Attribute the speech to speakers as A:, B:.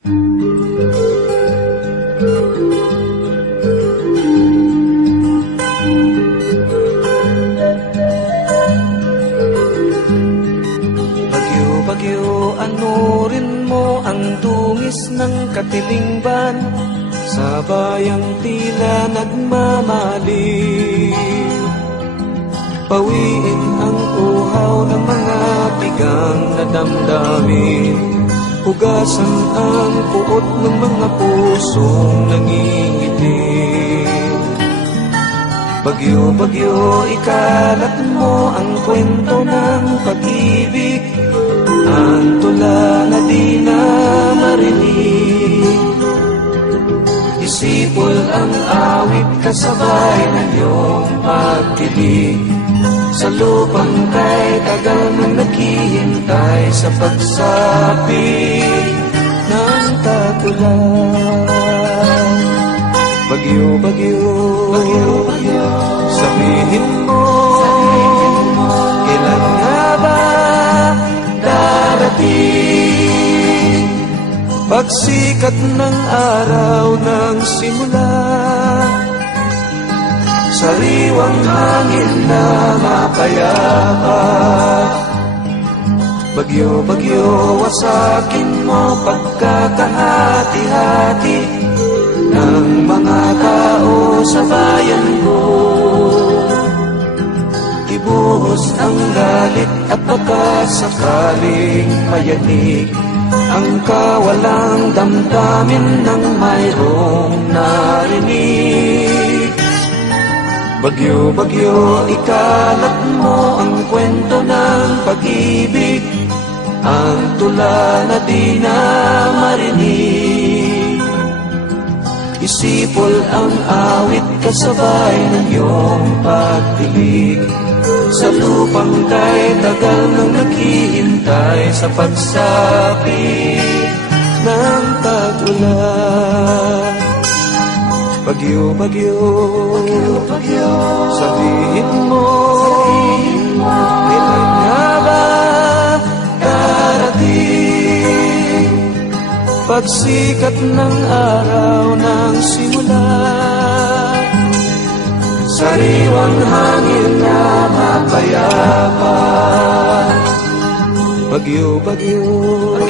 A: Bagyo, anurin mo ang dungis ng katilingban? Sa bayang tila nagmamaling Pawiin ang uhaw ng mga bigang na damdamin. Hugasan ang puot ng mga pusong nangingitim Bagyo-bagyo, ikalat mo ang kwento ng pag-ibig. Ang tula na di na marinig. Isipol ang awit kasabay ng iyong pagkilig Sa lupang kay tagal nang naghihintay Sa pagsapit ng tagulan Bagyo, bagyo, bagyo, bagyo Sabihin mo, kailan nga ba darating? Pagsikat ng araw ng simula Sariwang hangin na mapayapa Bagyo, bagyo, wasakin mo pagkakahati-hati ng mga tao sa bayan ko Ibuhos ang galit at baka sakaling mayanig Ang kawalang damdamin ng mayroong narinig Bagyo, bagyo, ikalat mo ang kwento ng pag-ibig. Ang tula na di na marinig. Isipol ang awit kasabay ng iyong pagtilig Sa lupang kay tagal nang naghihintay Sa pagsapit ng tagulan Bagyo, bagyo, bagyo, bagyo Sabihin mo, sabihin mo Kailan nga ba darating Pagsikat ng araw ng simula Sariwang hangin na mapayapa Bagyo, bagyo, bagyo,